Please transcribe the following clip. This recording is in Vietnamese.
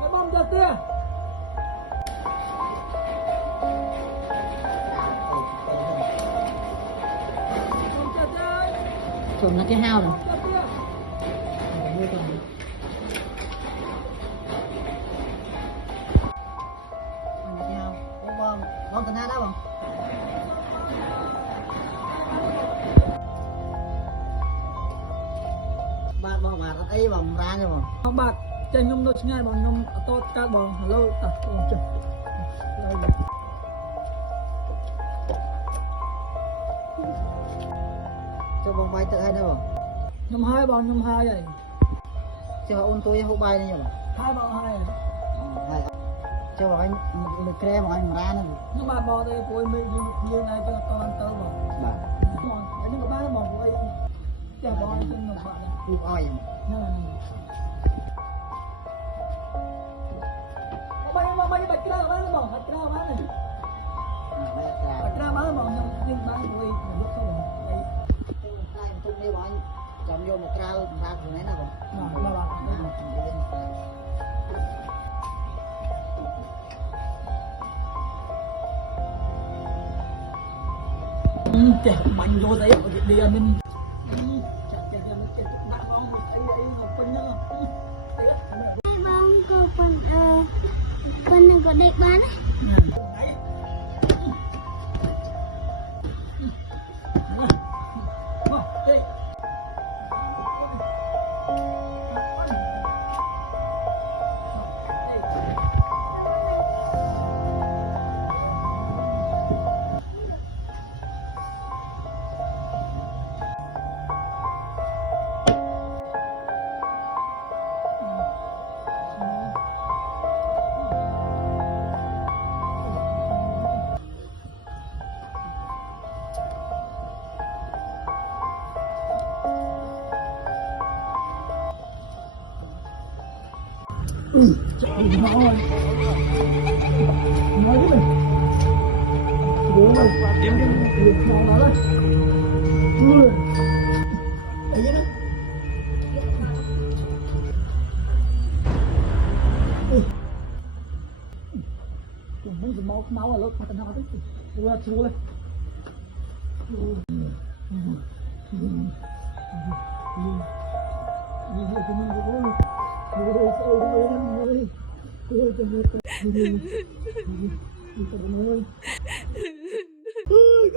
Cái bom ra kia. Trộm nó cái hao rồi. Bom từ nào đó không? Bạn bom bạn ấy bom ra nha bom. Bom bạn trên nhung nó ngay bom nhung to các bom hello ta bom chụp. Cho bom bay tự hay đâu bom? Nhung hai này. Cho ôn tôi hộp bay này bom. Hai bom hai này. Cho vào anh lực krem của anh ra nữa. Nhưng mà bò đây của mình như này cho con ăn tơ bò. Bà. Nhưng mà ba bò của anh chả bò trên một bạn này. Úp oi. Bay bạch ra bán bò bạch ra bán này. Bạch ra bán bò nhưng bán của anh lúc sau này. Đây tung đi bọn anh chọn vô một rau ra từ nãy nào bò. Là bạn. Chả mạnh vô đấy ở đi ăn mình bông cô con có đẹp bán nói với mình bố mày em được nó đấy mưa ấy đó muốn gì máu ở lúc mà tao nói đấy vừa chú đây Ôi,